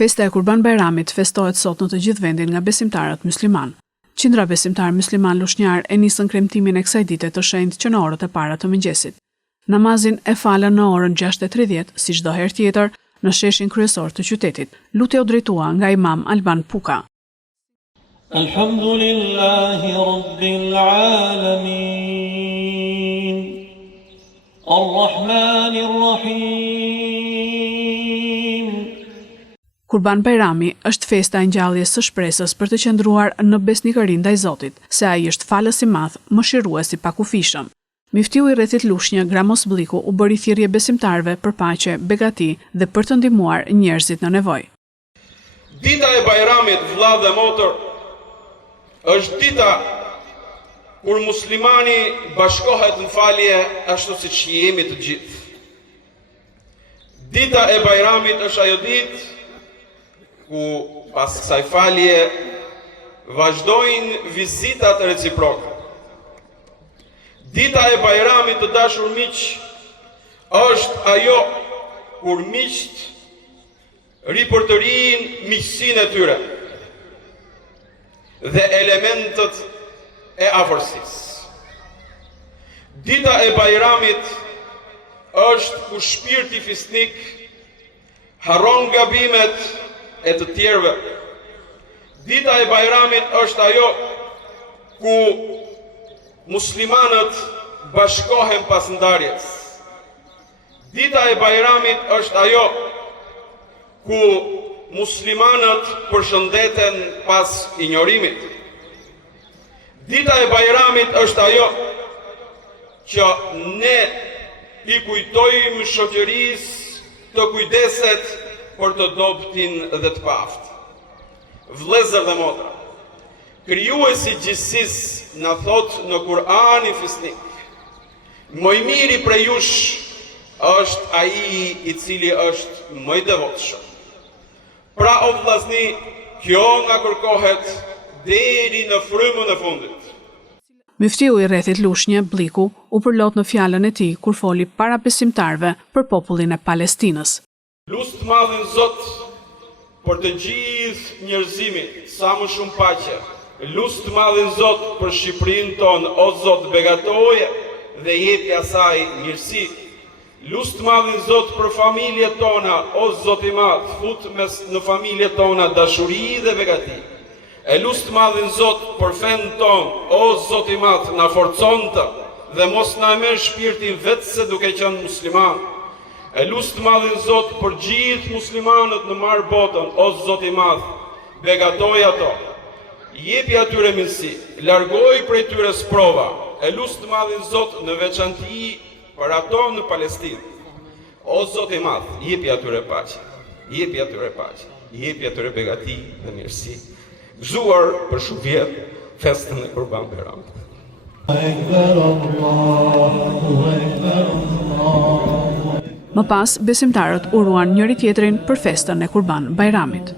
Festa e Kurban Bajramit festohet sot në të gjithë vendin nga besimtarët musliman. Qindra besimtar musliman lushnjar e nisën kremtimin e kësaj dite të shenjtë që në orët e para të mëngjesit. Namazin e falën në orën 6:30, si çdo herë tjetër, në sheshin kryesor të qytetit. Lutja u drejtua nga Imam Alban Puka. Alhamdulillahi Rabbil Alamin, Ar-Rahmanir Rahim. Kurban Bajrami është festa e ngjalljes së shpresës për të qëndruar në besnikëri ndaj Zotit, se ai është falës i madh, mëshirues i pakufishëm. Miftiu i rrethit Lushnjë, Gramos Bliku, u bëri thirrje besimtarëve për paqe, begati dhe për të ndihmuar njerëzit në nevojë. Dita e Bajramit, vëlla dhe motër, është dita kur muslimani bashkohet në falje ashtu siç jemi të gjithë. Dita e Bajramit është ajo ditë ku pas kësaj falje vazhdojnë vizitat reciproke. Dita e Bajramit, të dashur miq, është ajo kur miqt ripërtërin miqësinë e tyre dhe elementet e afërsisë. Dita e Bajramit është ku shpirti fisnik harron gabimet e të tjerëve. Dita e Bajramit është ajo ku muslimanët bashkohen pas ndarjes. Dita e Bajramit është ajo ku muslimanët përshëndeten pas injorimit. Dita e Bajramit është ajo që ne i kujtojmë shoqërisë të kujdeset për të dobtin dhe të paftë. Vëllezër dhe motra, krijuesi gjithësisë na thot në Kur'anin fisnik: më i miri prej jush është ai i cili është më i devotshëm. Pra o vllazni, kjo nga kërkohet deri në frymën e fundit. Miftiu i rrethit Lushnjë, Bliku, u përlot në fjalën e tij kur foli para besimtarëve për popullin e Palestinës. Lut të madhin Zot për të gjithë njerëzimin, sa më shumë paqe. Lut të madhin Zot për Shqipërinë tonë, o Zot begatoje dhe jepi asaj mirësi. Lut të madhin Zot për familjet tona, o Zot i madh, fut në familjet tona dashuri dhe begati. E lut të madhin Zot për fen ton, o Zot i madh, na forconte dhe mos na merr shpirtin vetëse duke qenë musliman. E lut të madhin Zot për gjithë muslimanët në marr botën, o Zot i madh, begatoj ato. Jepi atyre mirësi, largoj prej tyre sprova. E lut të madhin Zot në veçanti për ato në Palestinë. O Zot i madh, jepi atyre paqe, jepi atyre paqe, jepi atyre begati dhe mirësi. Gëzuar për shumë vjet festën e Kurban Bajramit. Më pas, besimtarët uruan njëri tjetrin për festën e Kurban Bajramit.